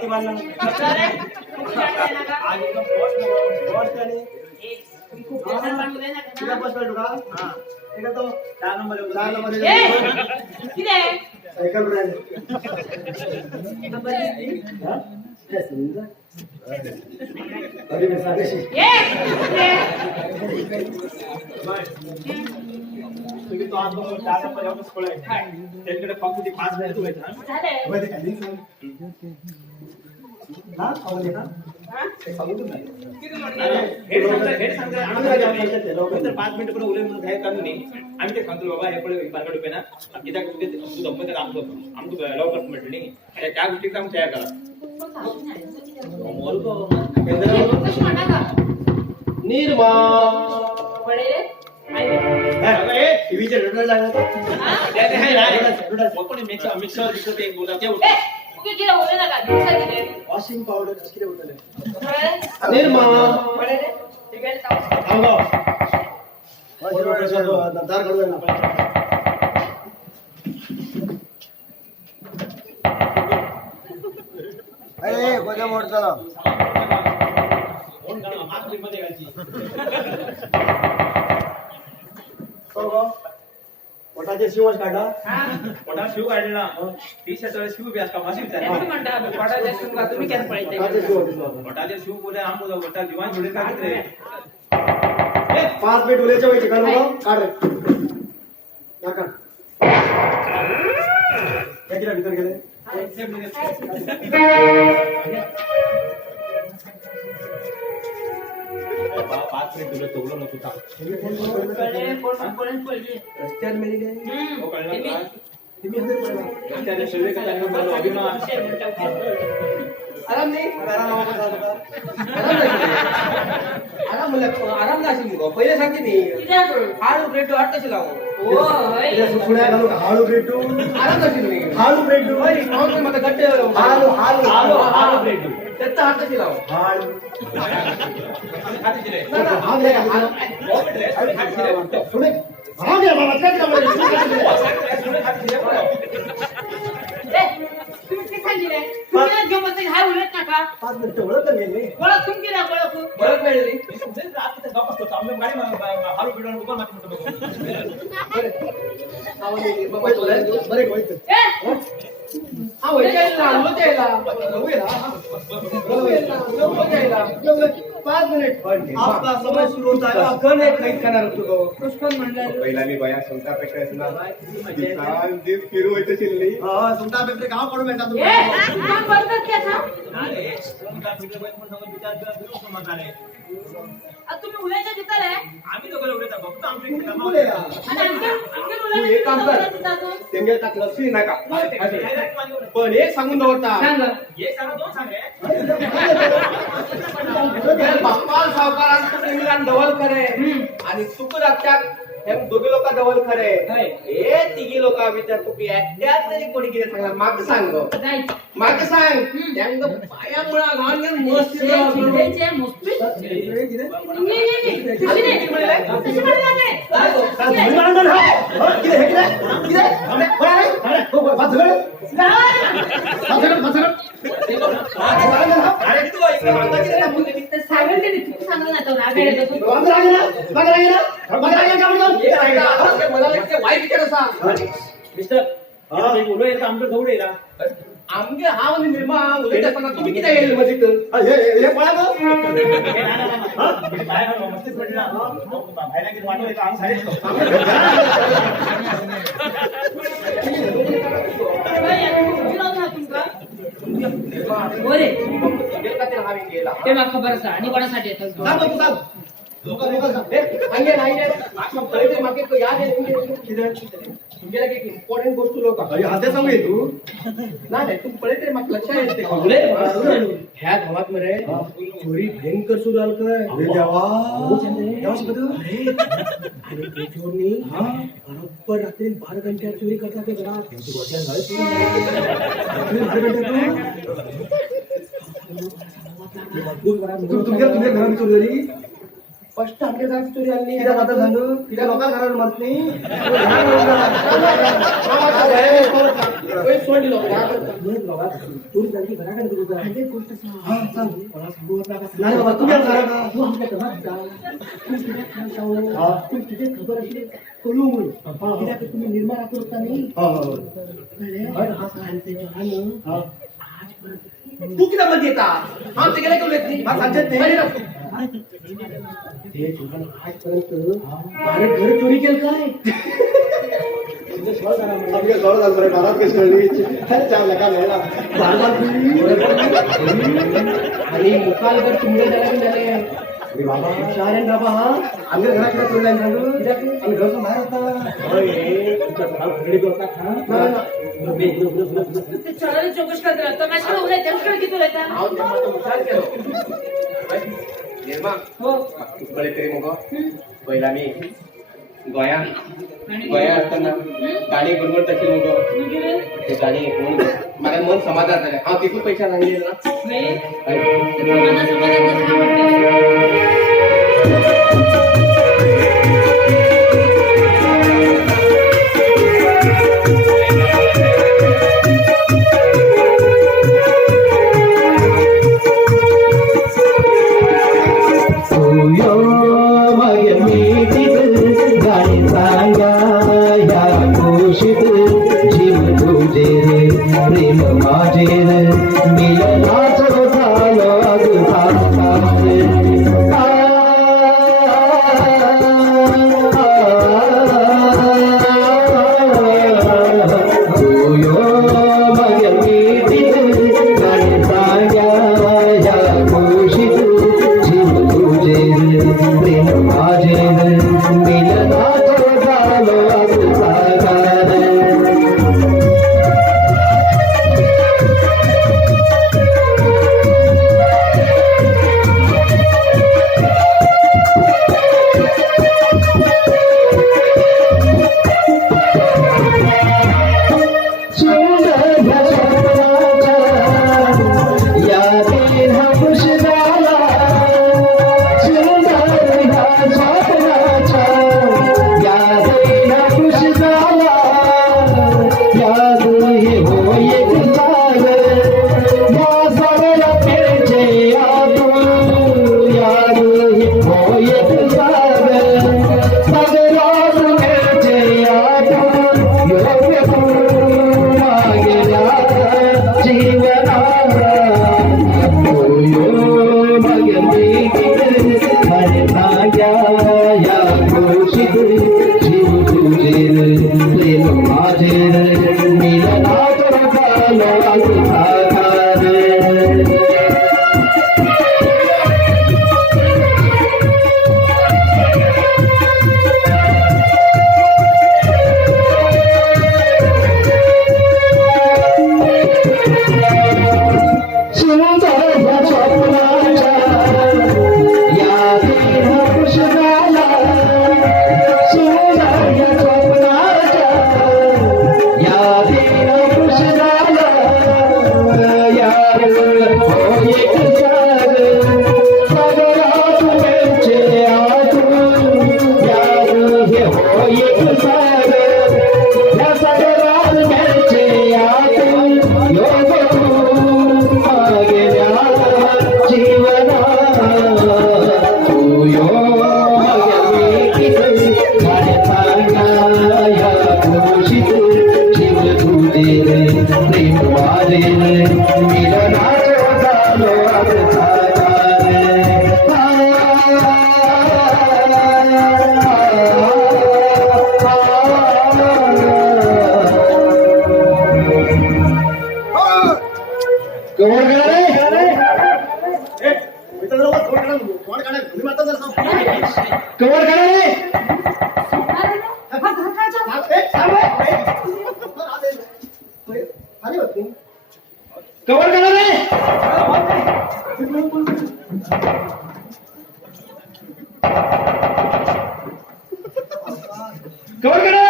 पाती मारला आज एकदम पोस्ट आणि किती पोस्ट करतो का हां ठीक आहे तो 4 नंबर सायकल ब्रँड अरे मी साडेशी तुम्ही तो आज बघून 4 नंबर येऊन स्कूल आहे त्याकडे फक्त 5 मिनिट व्हायचं ना खाली ना ते सांगतो नाही हे सांगता आम्ही 5 मिनिट पण उले म्हणून काय काम नाही आम्ही ते सांगतो बाबा हे पडे बारगड रुपये ना किती तू दम्पती काम करतो आमको लवकर मिळत नाही आणि त्या गोष्टी काम तयार करा मोर को निर्मा पडे ए टीव्हीचे रेडर लागला त्या आहे कोणी मिक्सर दिसत एक बोला ते ओके किती बोलले ना का दिवसा दिले वॉशिंग पावडर किती उठले निर्मा पडे रे ठीक आहे थांबा दार करू ना अरे गोदा मोडतो कोण गाणं मागली मध्ये घालची पोटाचे शिवच काढला पोटा शिव काढला टी शर्ट शिव बी असता माशी विचार म्हणता पडायचं शिव का तुम्ही काय पळायचं पोटाचे शिव बोले आम बोला पोटा दिवाण जोडे का रे 5 मिनिट उलेच्या व्हायचे काढ काढ रे नका किती भीतर गेले 1 मिनिट पाच मिनिट तुला तोडलं नको का रस्त्यावर मिळले हो कळलं का तुम्ही हजर पडला रस्त्यावर शिवे का त्यांना बोललो अभिमान आराम नाही आराम मला आराम नाशी मुगो पहिले सांगते मी हाळू ब्रेड आठ कशी लावू ओ होय सुखुण्या घालू हाळू ब्रेड आराम नाशी मी हाळू ब्रेड होय पाऊस मध्ये गट्टे हाळू ब्रेड त्याचा हात कशी लावू हाळू हाती दिले हा दे हाती दिले म्हणतो सुणे हा दे बाबा त्याला बोल हाती दिले तुम्ही काय सांगितले तुम्ही घेऊन बसले हाय उलट नका 5 मिनिटं ओळख नाही ओळख तुमची ना ओळख मिळाली तुमचे रात्री तर गप्प असतो आम्ही गाडी हारू बिडून उभा माती म्हणतो बरे होईल हा होईल 5 मिनिट आपला समय सुरू होता है गण एक खैत करणार होतो पुष्पन मंडळ पहिला मी बया सुंटा पेक्षा छान दीप फिरू होते चिल्ली हा सुंटा पेपरे गाव काढून भेटा तुम्ही काम करतात की आता अरे सुंटा पेपरे पण सांगून विचार करा फिरू समजणार तुम्ही उल्याच्या तिथं आहे आम्ही दोघं उडत फक्त आमच्या इथे काम आहे आणि आमच्या तू एक काम कर तेंगे टाक लक्ष्मी नका पण एक सांगून दवरता सांग एक सांगा दोन सांगे बाप्पा सावकारांचं प्रेमीलान डबल करे आणि सुकुराच्या hem दोघे लोक डबल खरे ए तिघी लोक विचार तू की एकट्यात तरी कोणी किती सांगला माग सांग माग सांग त्यांग पायामुळे घाण घेऊन मस्त चिडवायचे मुस्ती आमगे हा निर्मा उलट असताना तुम्ही किती येईल मध्ये हे पळा तेव्हा खबर असा आणि कोणासाठी येतात इम्पॉर्टंट गोष्ट लोक हाते सांगू तू नाही तू पळे तरी मग लक्षात येते ह्या गावात मध्ये चोरी भयंकर सुरू झालं काय आणि ते चोरनी बरोबर रात्री 12 घंट्यात चोरी करतात ते घरात तुमच्या घरात चोरी झाली फर्स्ट आमच्या जायची स्टोरी आली किती आता सांगू किती लोकांना घरावर मरत नाही नाही बाबा तुम्ही आता करा का? तुम्ही निर्माण करता नाही तू किती मध्ये येता हा ते गेले केलं नाही हा, सांगत नाही. ते चोरानं आजपर्यंत माझे घर चोरी केलं काय आमच्या जवळ झालं बरं, घरात कशी कळली? चांगलं का नाही ना? आणि मुखाल घर तुमच्या झाले अरे बाबा हुशार आहे बाबा हा आमच्या घरात काय चोरलं सांगू आम्ही घरातून बाहेर होता ते चोराला चौकशी करत राहतं माझ्या उद्या त्यांच्याकडे किती राहता अहो, ते मला हुशार केलं निर्मा हो तू कळे तरी मग पहिला मी गोया आणि गोया असताना गाणी गुणगुण तशी मग गेले ते गाणी म्हणून माझं मन समाधान झालं हा तिथून पैसा लागले ना नाही अरे, मला समाजात कसं वाटतं प्रेम माझे मिलनाच झालो प्रेम माझे मिलनाच झालो कवर करा रे कवर करा रे कवर करा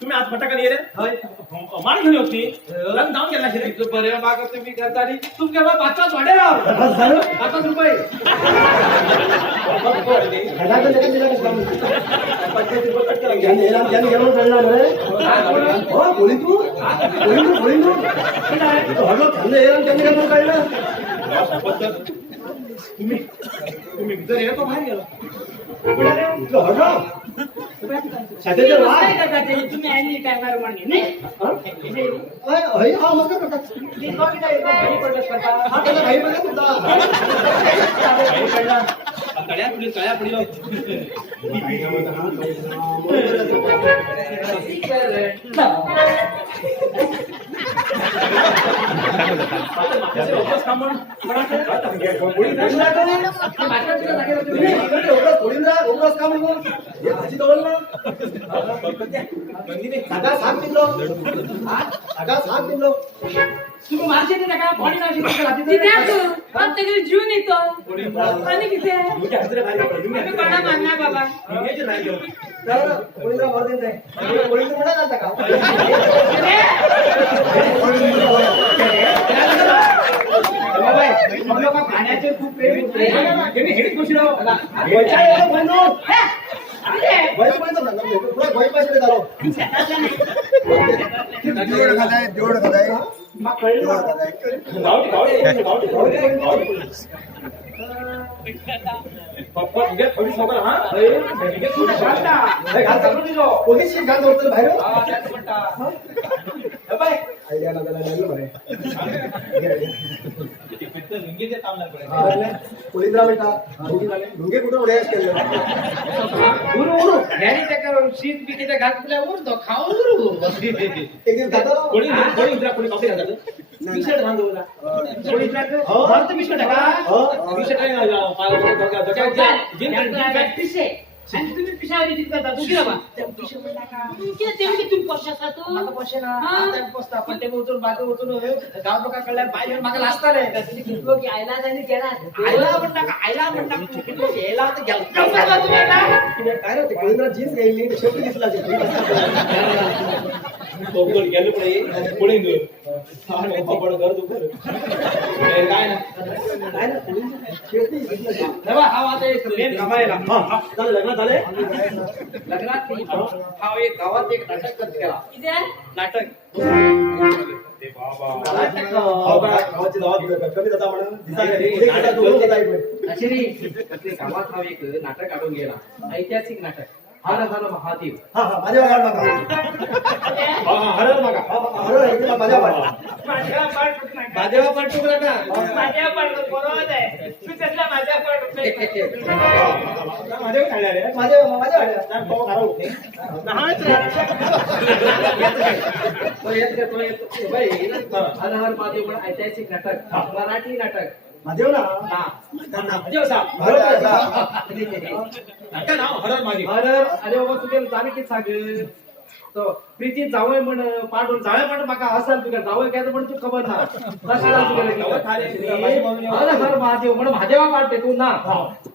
तुम्ही आज फटाका ये रे मान घेऊन होती रंग जाऊन गेला शिरे बरे माग तुम्ही करता आणि तुमच्या बा 5 वाढे राव 5 रुपये तुम्ही जर येतो बाहेर गेलो तुम्ही आणि काय मारू मागे नाही तळ्या पुढे तळ्या पुढे तुम्ही मारशे ते का बॉडी नाशी प्रत्येक जीवन येतो आणि किती कोणा मानणार बाबा खाण्याचे खूप प्रेम लुंगे कुठं उड्या केलं शीत पिकेच्या घातल्या उरतो खाऊन एक दिवस खातो कोणी कोणी कॉफी घालतात टी-शर्ट बांधू ना कोणी टी-शर्ट प्रॅक्टिस आहे आणि तुम्ही पिशावर इथे करता तू किती बाबा तुम्ही पश्चात गाव लोक कळल्या बाहेर मागे लागतात की आयला आणि गेला आयला म्हणता यायला तर काय रे ते जीन्स घ्यायली शेवटी दिसला गेलो पुढे काय लग्न झाले लग्नात हा एक गावात एक नाटक केला किती आहे नाटक गावाची गावात कमी जाता म्हणून गावात हा एक नाटक काढून गेला ऐतिहासिक नाटक हर हर महादेव माझ्या हर मगा माझ्या माझ्या पण टुकला ना माझ्या बरोबर आहे तू त्यातला माझ्या माझ्या खायला रे हर हर महादेव म्हणून ऐतिहासिक नाटक मराठी नाटक महादेव ना महादेव साहेब नाटक नाव हर महादेव हर अरे बाबा तुझ्या जाणे किती सांग तो प्रीती जावय म्हण पाडून जावय म्हण माका हसाल तुका जावय काय म्हण तू खबर ना हर हर महादेव म्हण महादेवा पाडते तू ना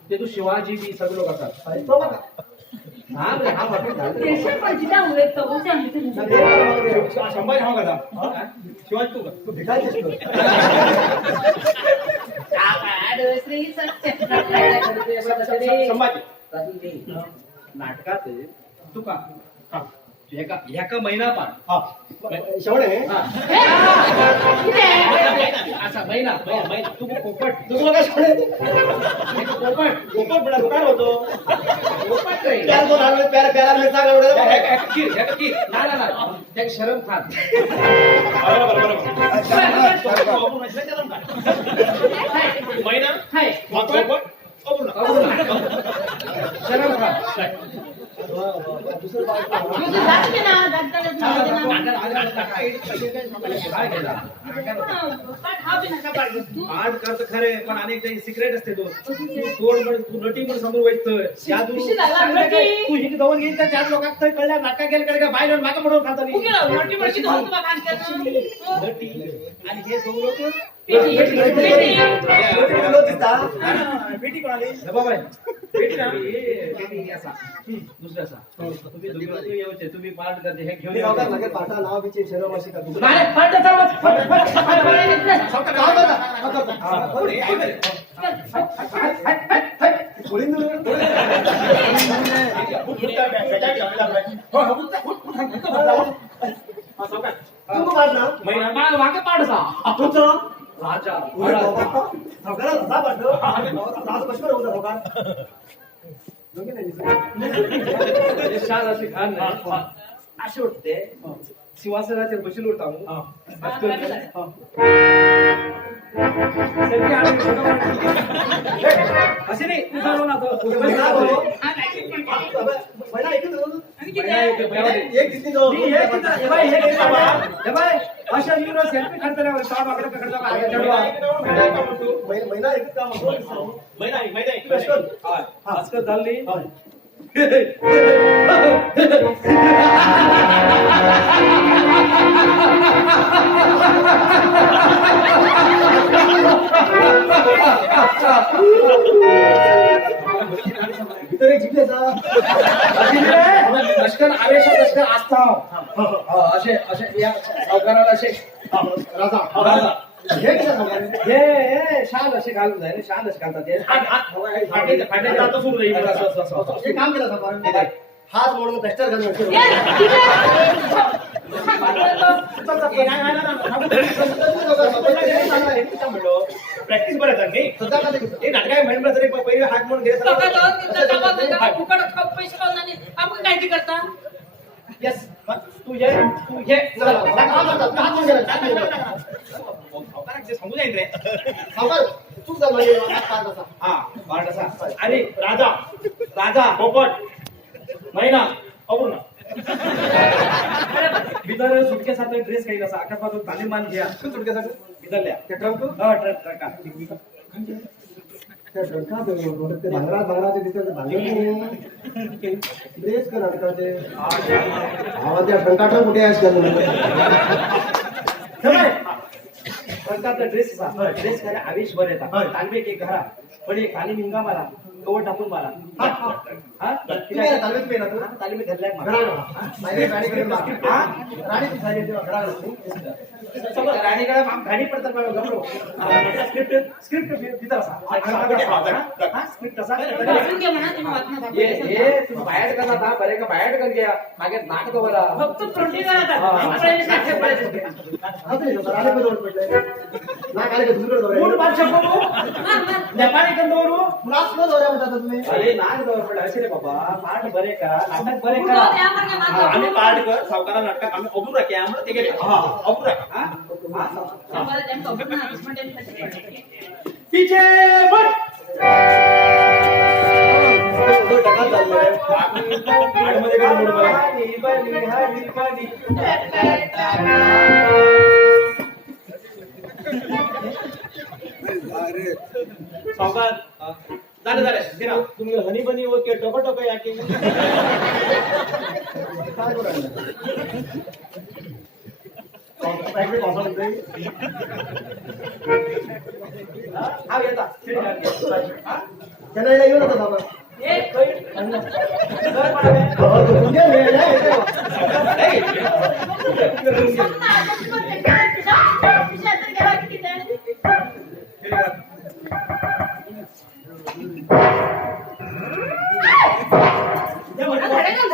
ते तू शिवाजी बी सगळं लोक असतात संभाजी हा कसा शिवाजी तू श्री सत्य संभाजी नाटकात तुका ह्याका महिना पाड शेवणे असा महिना तू पोपट तुझं काय शेवणे पोपट म्हणा काय होतो पोपट रे प्यार दोन आणले प्यार मी सांगा एवढं त्या शरम खान महिना पोपट शरम खान पाठ करत खरे पण अनेक काही सिक्रेट असते तो तू नटी पण समोर व्हायचं या तू हिंग जाऊन घेईन तर चार लोकांना थंय कळल्या नाटका गेले कडे बाहेर मागा म्हणून खात नटी आणि हे दोन लोक पेटी कोणाली बाबा पेटी ना पेटी असा दुसरा असा तुम्ही दोघे येऊचे तुम्ही पाठ करते हे घेऊन मी लगे पाटा नाव बिचे शरम अशी का तू नाही पाठ वाक्य पाडसा राजा शाल अशी घाण असे वाटते सिंहासनाचे बशील होता असे नाही अशा सेल्फी काढताना आजकाल झाली लष्कर आवेश लष्कर आस्था असे असे या सावकाराला असे राजा हे शाल असे घालून जाईल शाल असे घालतात काम केलं हात मोडून भ्रष्टाचार घालून प्रॅक्टिस बरं नाही हे नाटक म्हणलं तरी पहिले हात म्हणून काय करता येस तू ये सांगू जाईल रे तू हा पार्ट असा अरे राजा पोपट महिना अपूर्ण बिदर सुटकेसाठी ड्रेस काही असा आकाशपासून तालीमान घ्या सुटकेसाठी बिदरल्या ते ट्रंक ट्रका त्या ट्रंकात भांगराचे तिथे ड्रेस का नाटकाचे आवाज त्या ट्रंकात कुठे आहेस ट्रंकाचा ड्रेस ड्रेस आवेश बर येतात तालबे एक घरा पण एक खाली मिंगा मारा कवर टाकून मारा तालीमे धरलाय राणीकडे गाडी पडतात स्क्रिप्ट तिथं स्क्रिप्ट असा हे तुम्ही बाहेर करता बरे का बाहेर कर घ्या मागे नाटक बरा फक्त नेपाळी कंदवरू तुम्ही अरे नाटक दौर असे रे बाबा पाठ बरे करा नाटक बरे करा आम्ही पाठ कर सावकारा नाटक आम्ही अबूर राखे आम्हाला ते गेले अबूर राखा पीछे सावकार झालं फिरा तुम्ही हनी बनी ओके टोक याके हा येता त्यांना येऊ नका बाबा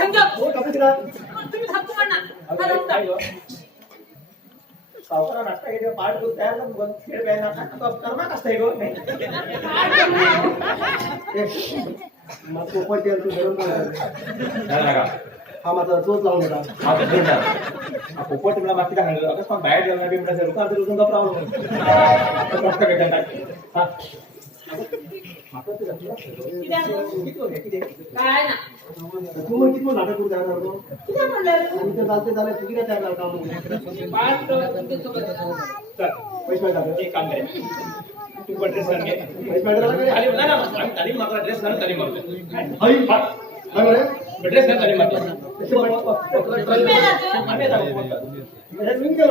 पंजाब हो कसं तिला तुम्ही थांबतो म्हणा हा रस्ता सावकारा नाश्ता घेते पाठ दूध तयार ना बंद खेळ प्यायला करणार असतंय गो नाही मग पोपट तेल तू धरून नका हा माझा चोच लावून गेला हा तर हा पोपट तुम्हाला बाकी काय सांगितलं अकस्मात बाहेर गेला नाही बिमडा रुका तरी उजून गप राहून प्रश्न काय हा काय ना तू मग किती नाटक करू तयार करतो किती म्हणलं आणि ते चालते चालत तू किती तयार काम पैसे पाहिजे एक काम करे तू ड्रेस घाल घे पैसे पाहिजे खाली ना आम्ही तालीम मारला ड्रेस घालून तालीम मारतो हाय काय रे ड्रेस घालून तालीम मारतो आम्ही आता पर्पल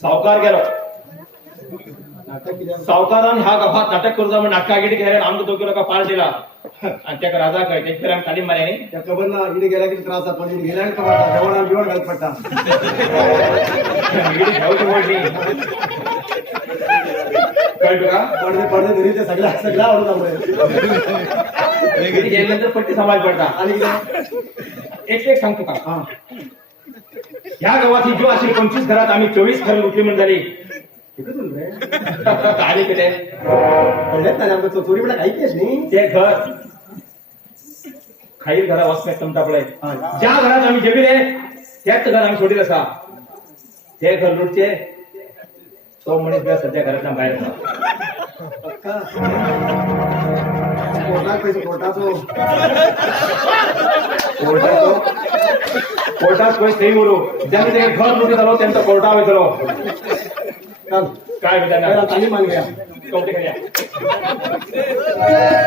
सावकार गेलो नाटक किती सावकारान ह्या गावात नाटक करू जाऊन नाटकागिरी घ्यायला आमचं दोघे लोक पार दिला आणि त्या राजा काय ते फिरांग तालीम मारे त्या कबरला इकडे गेला की त्रास आहे, पण इकडे गेला की पडता जेवण बिवण घालत पडता कळतो का पडदे पडदे घरी ते सगळ्या सगळ्या आवडून त्यामुळे गेल्यानंतर पट्टी समाज पडता आणि किती एक सांगतो का हा ह्या गावात जो अशी 25 घरात आम्ही 24 घर लुटली म्हणून झाली तिकडून रे आणि किती पडल्यात ना आमचं चोरी बिडा काही केस नाही ते घर खाईल घरा वाचण्यात तमता पडे हा. ज्या घरात आम्ही जेवी रे त्याच घर आम्ही सोडील असा ते घर लुटचे तो मनीस बी सध्या घरात बाहेर का कोर्टात पैसे कोर्टाचो कोर्टात पैसे नाही बोलू ज्यांनी ते घर लुटी झालो त्यांचा कोर्टा वेचलो चल काय विधान तालीम मान गया कौटे